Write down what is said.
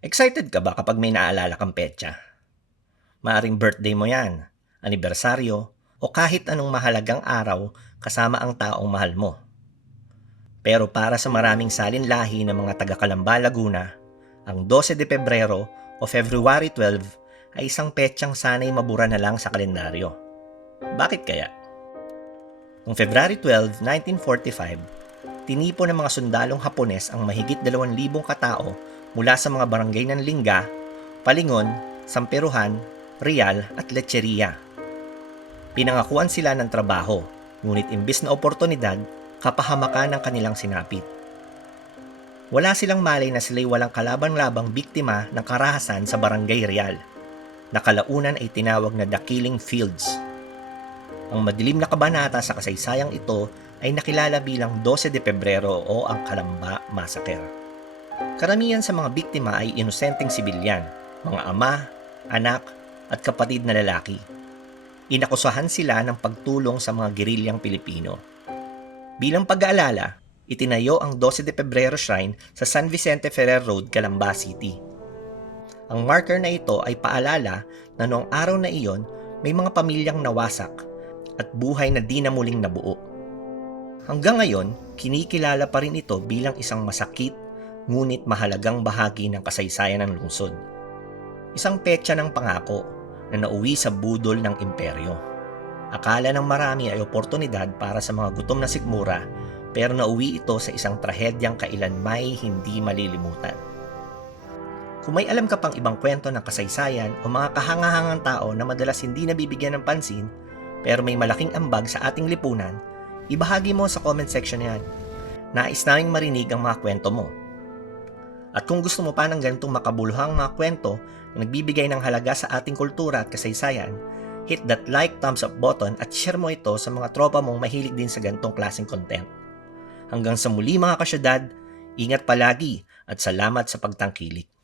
Excited ka ba kapag may naalala kang petsa? Maaring birthday mo yan, anibersaryo, o kahit anong mahalagang araw kasama ang taong mahal mo. Pero para sa maraming salinlahi ng mga taga-Calamba, Laguna, ang 12 de Pebrero o February 12 ay isang petsang sanay mabura na lang sa kalendaryo. Bakit kaya? Noong February 12, 1945, tinipon ng mga sundalong Hapones ang mahigit 2,000 katao mula sa mga barangay ng Lingga, Palingon, Samperuhan, Real at Lecheria. Pinangakuan sila ng trabaho, ngunit imbis na oportunidad, kapahamakan ng kanilang sinapit. Wala silang malay na sila'y walang kalaban-labang biktima ng karahasan sa Barangay Real, na kalaunan ay tinawag na The Killing Fields. Ang madilim na kabanata sa kasaysayang ito ay nakilala bilang 12 de Pebrero o ang Calamba Massacre. Karamihan sa mga biktima ay inosenteng sibilyan, mga ama, anak, at kapatid na lalaki. Inakusahan sila ng pagtulong sa mga gerilyang Pilipino. Bilang pag-aalala, itinayo ang 12 de Pebrero Shrine sa San Vicente Ferrer Road, Calamba City. Ang marker na ito ay paalala na noong araw na iyon may mga pamilyang nawasak at buhay na di na muling nabuo. Hanggang ngayon, kinikilala pa rin ito bilang isang masakit ngunit mahalagang bahagi ng kasaysayan ng lungsod. Isang petsa ng pangako na nauwi sa budol ng imperyo. Akala ng marami ay oportunidad para sa mga gutom na sikmura, pero nauwi ito sa isang trahedyang kailanmay hindi malilimutan. Kung may alam ka pang ibang kwento ng kasaysayan o mga kahangahangang tao na madalas hindi nabibigyan ng pansin pero may malaking ambag sa ating lipunan, ibahagi mo sa comment section yan. Nais naming marinig ang mga kwento mo. At kung gusto mo pa ng ganitong makabuluhang mga kwento na nagbibigay ng halaga sa ating kultura at kasaysayan, hit that like, thumbs up button at share mo ito sa mga tropa mong mahilig din sa ganitong klaseng content. Hanggang sa muli mga kasyudad, ingat palagi at salamat sa pagtangkilik.